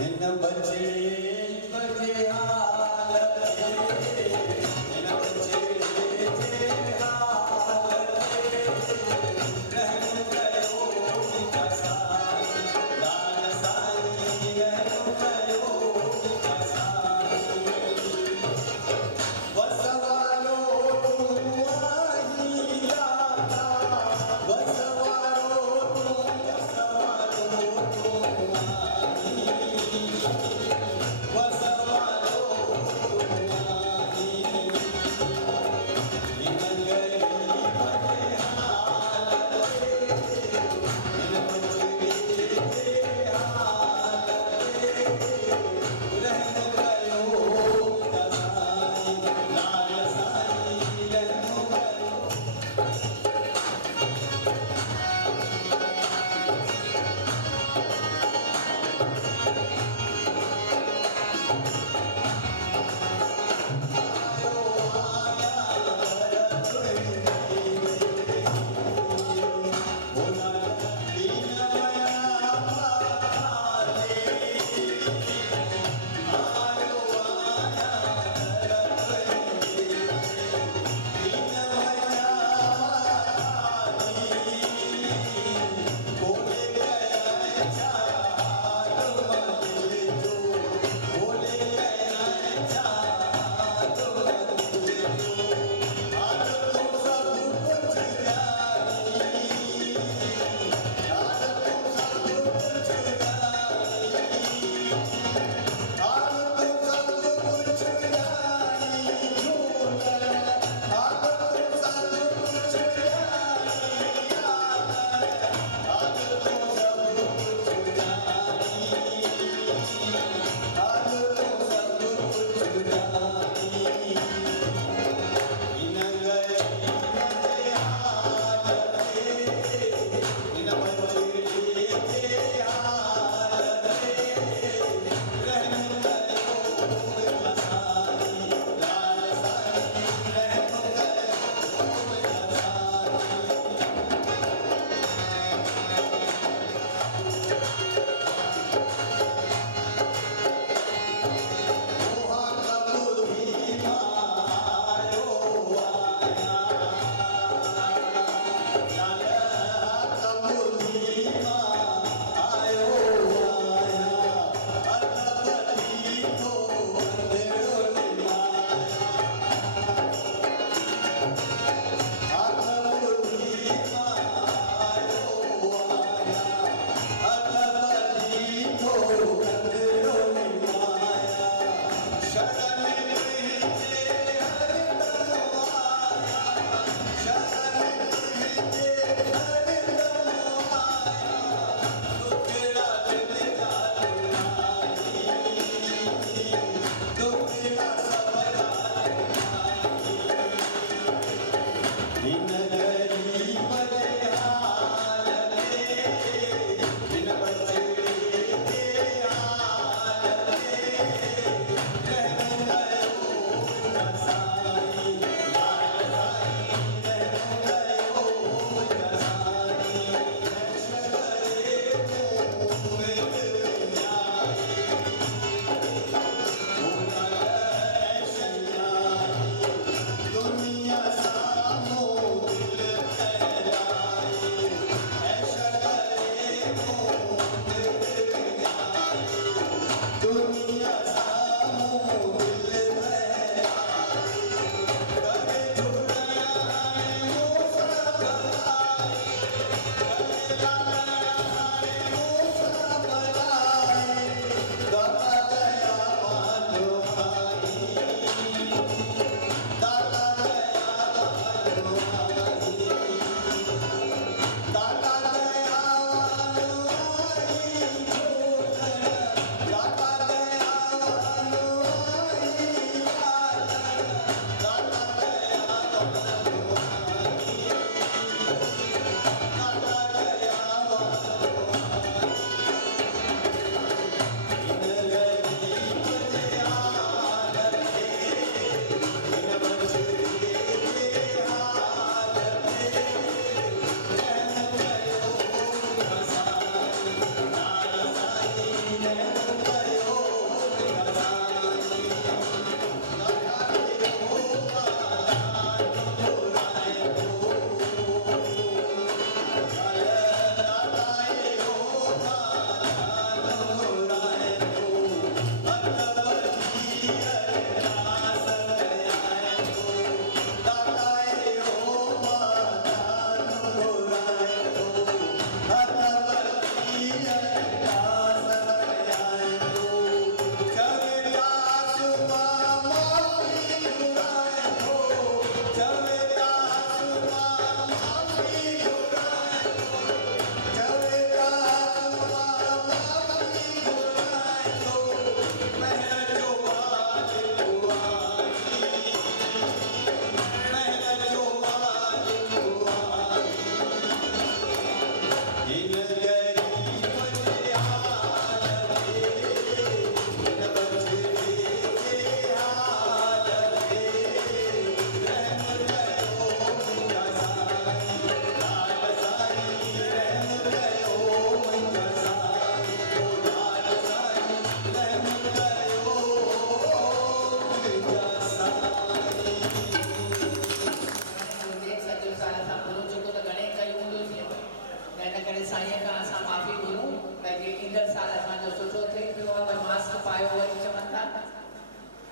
हिन बचे बचे हालत हिन बचे बचे हालत रहम कयो मुंहिंजा साईं लाल साईं रहम कयो मुंहिंजा साईं वसवारो तूं आहीं दाता वसवारो तूं वसवारो तूं आहीं वसवारो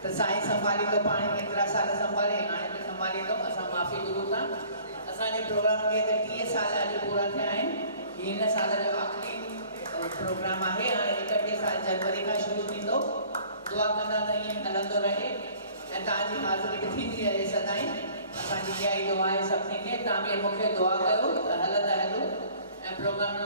त साईं संभालींदो पाण केतिरा साल संभाले हाणे बि संभालींदो असां माफ़ी घुरूं था असांजे प्रोग्राम खे त 30 साल अॼु पूरा थिया आहिनि हिन साल जो आख़िरी प्रोग्राम आहे हाणे 31 साल जनवरी खां शुरू थींदो दुआ कंदा त ईअं हलंदो रहे ऐं तव्हांजी हाज़िरी बि थींदी रहे सदाईं असांजी इहा ई दुआ आहे सभिनी खे तव्हां बि मूंखे दुआ कयो त हलंदा हलूं ऐं प्रोग्राम